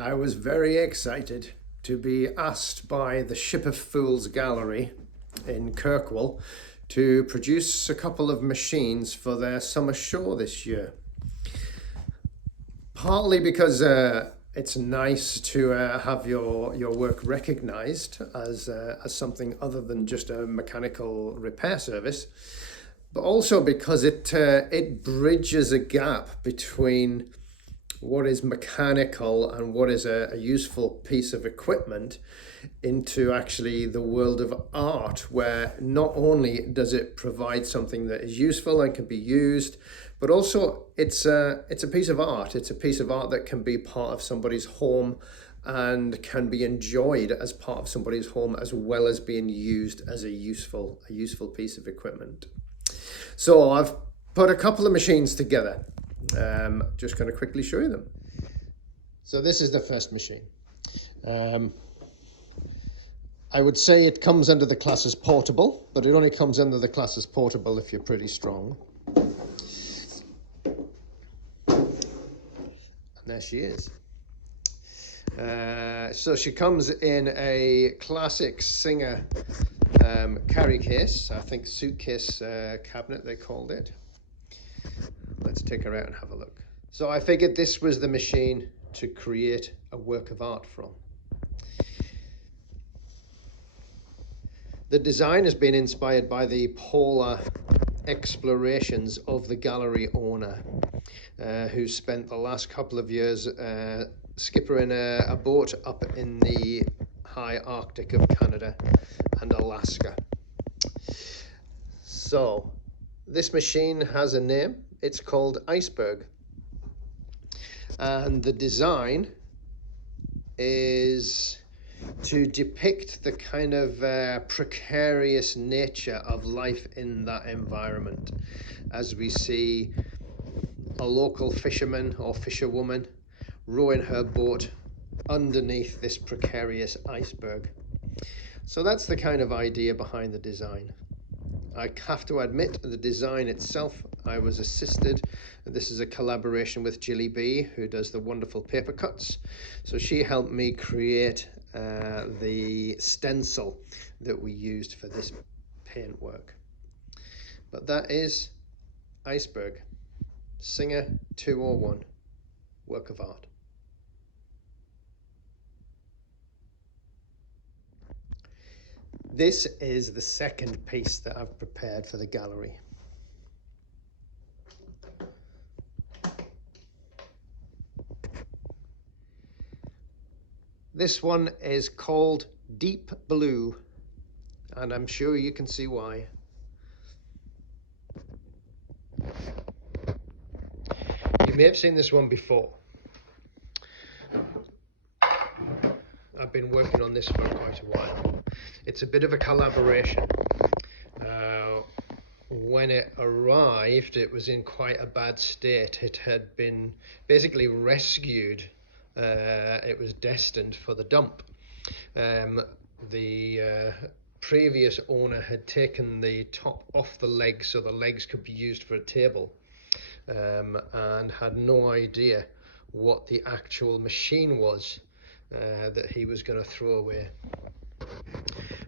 I was very excited to be asked by the Ship of Fools Gallery in Kirkwall to produce a couple of machines for their summer show this year. Partly because it's nice to have your work recognised as something other than just a mechanical repair service, but also because it bridges a gap between what is mechanical and what is a useful piece of equipment into actually the world of art, where not only does it provide something that is useful and can be used, but also it's a piece of art. It's a piece of art that can be part of somebody's home and can be enjoyed as part of somebody's home, as well as being used as a useful piece of equipment. So I've put a couple of machines together. Just going to quickly show you them. So this is the first machine. I would say it comes under the class as portable, but it only comes under the class as portable if you're pretty strong. And there she is. So she comes in a classic Singer carry case, I think suitcase cabinet they called it. Let's take her out and have a look. So I figured this was the machine to create a work of art from. The design has been inspired by the polar explorations of the gallery owner, who spent the last couple of years skippering a boat up in the high Arctic of Canada and Alaska. So this machine has a name. It's called Iceberg, and the design is to depict the kind of precarious nature of life in that environment, as we see a local fisherman or fisherwoman rowing her boat underneath this precarious iceberg. So that's the kind of idea behind the design. I have to admit, the design itself, I was assisted. This is a collaboration with Jilly B, who does the wonderful paper cuts. So she helped me create the stencil that we used for this paint work. But that is Iceberg, Singer 201, work of art. This is the second piece that I've prepared for the gallery. This one is called Deep Blue, and I'm sure you can see why. You may have seen this one before. I've been working on this for quite a while. It's a bit of a collaboration. When it arrived, it was in quite a bad state. It had been basically rescued. It was destined for the dump. The previous owner had taken the top off the legs so the legs could be used for a table, and had no idea what the actual machine was that he was going to throw away.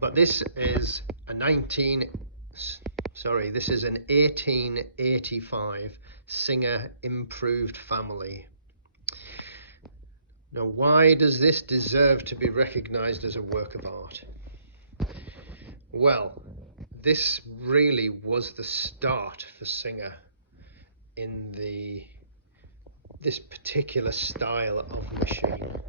But this is an 1885 Singer improved family. Now, why does this deserve to be recognized as a work of art? Well, this really was the start for Singer in this particular style of machine.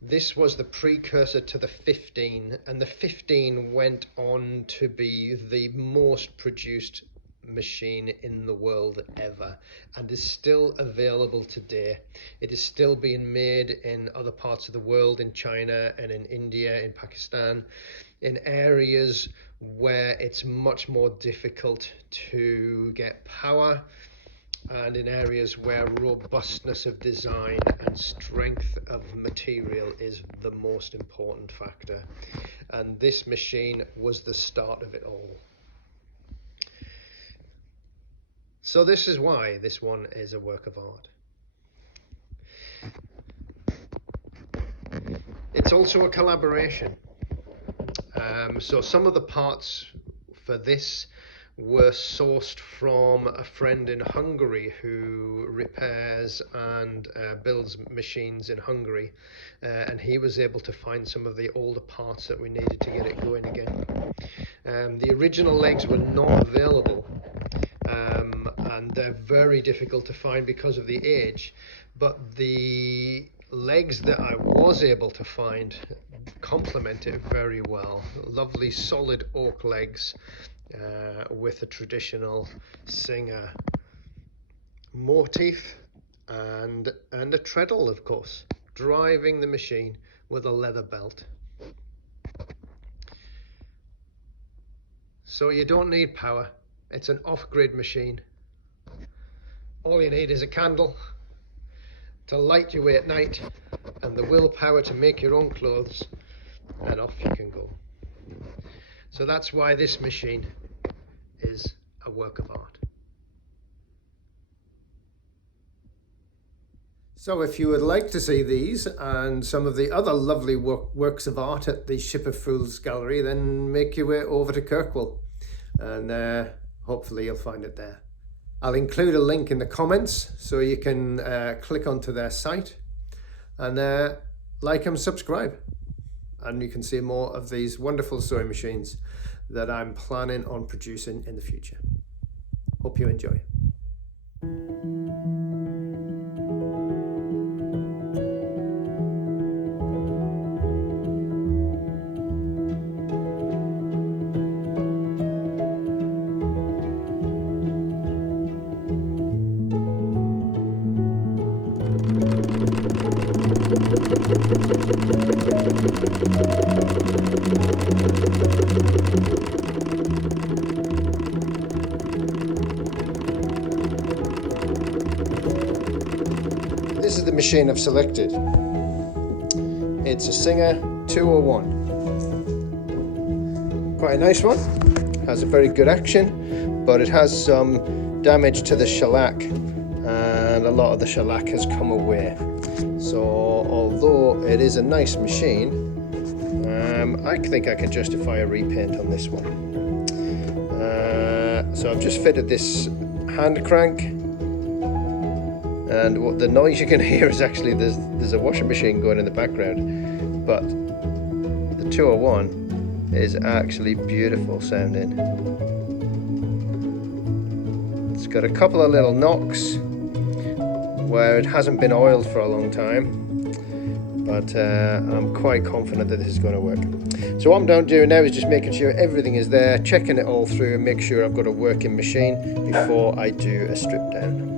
This was the precursor to the 15, and the 15 went on to be the most produced machine in the world ever, and is still available today. It is still being made in other parts of the world, in China and in India, in Pakistan, in areas where it's much more difficult to get power, and in areas where robustness of design and strength of material is the most important factor. And this machine was the start of it all. So this is why this one is a work of art. it's also a collaboration. So some of the parts for this were sourced from a friend in Hungary who repairs and builds machines in Hungary, and he was able to find some of the older parts that we needed to get it going again. The original legs were not available, and they're very difficult to find because of the age, but the legs that I was able to find complement it very well. Lovely solid oak legs with a traditional Singer motif and a treadle, of course, driving the machine with a leather belt. So you don't need power. It's an off-grid machine. All you need is a candle to light your way at night and the willpower to make your own clothes, and off you can go. So that's why this machine is a work of art. So if you would like to see these and some of the other lovely works of art at the Ship of Fools Gallery, then make your way over to Kirkwall, and hopefully you'll find it there. I'll include a link in the comments so you can click onto their site and like and subscribe, and you can see more of these wonderful sewing machines that I'm planning on producing in the future. Hope you enjoy. This is the machine I've selected. It's a Singer 201. Quite a nice one. Has a very good action, but it has some damage to the shellac, and a lot of the shellac has come away. So although it is a nice machine, I think I can justify a repaint on this one. So I've just fitted this hand crank, and what the noise you can hear is actually there's a washing machine going in the background, but the 201 is actually beautiful sounding. It's got a couple of little knocks where it hasn't been oiled for a long time, but I'm quite confident that this is going to work. So what I'm doing now is just making sure everything is there, checking it all through, and make sure I've got a working machine before I do a strip down.